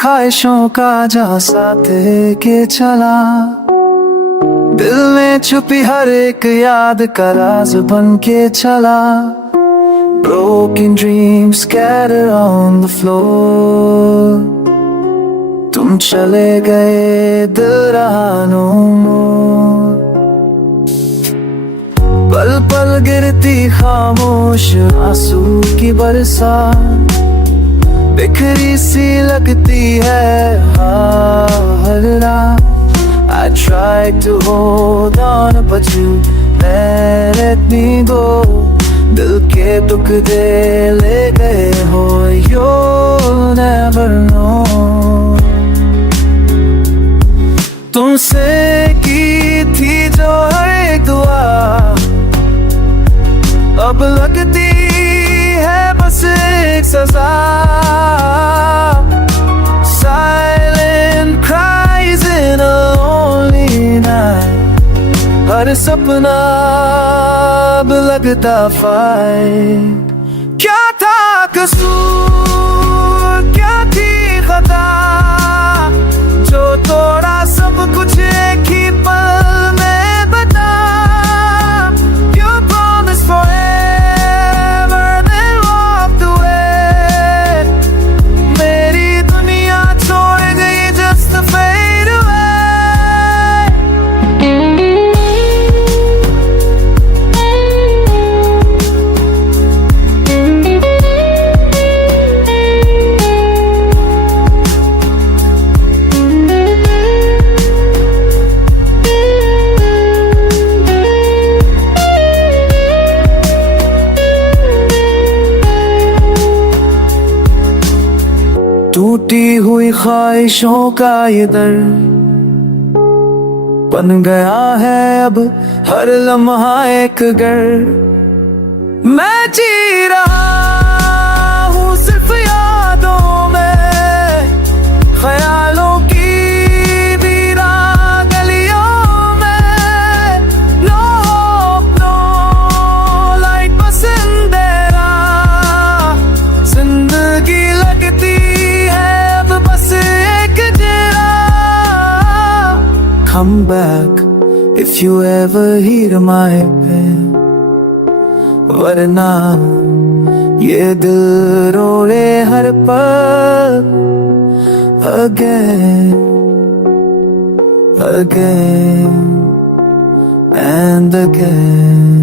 ख्वाहिशों का जा साथ के चला, दिल में छुपी हर एक याद का राज बन के चला। Broken dreams scattered on the floor, तुम चले गए दिल रहा no more। पल पल गिरती खामोश आंसू की बरसात, बिखरी सी लगती है हर रात। I tried to hold on but you let me go, दिल के टुकड़े ले गए हो, you'll never know। तुमसे की थी जो हर एक दुआ, अब लगती है बस एक सजा। Silent cries in a lonely night, हर सपना अब लगता फाइट। क्या था कसूर, क्या थी खता, जो तोड़ा सब कुछ एक ही पल में बता। You promised forever then walked away, मेरी दुनिया छोड़ गई just to fade away। टूटी हुई ख्वाहिशों का ये दर बन गया है अब हर लम्हा एक घर। मैं जी रहा हूँ सिर्फ यादों में, ख्यालों की वीरान गलियों में। No hope, no light, बस अंधेरा, जिंदगी लगती come back if you ever hear my pain, वरना ये दिल रोए हर पल again, again and again।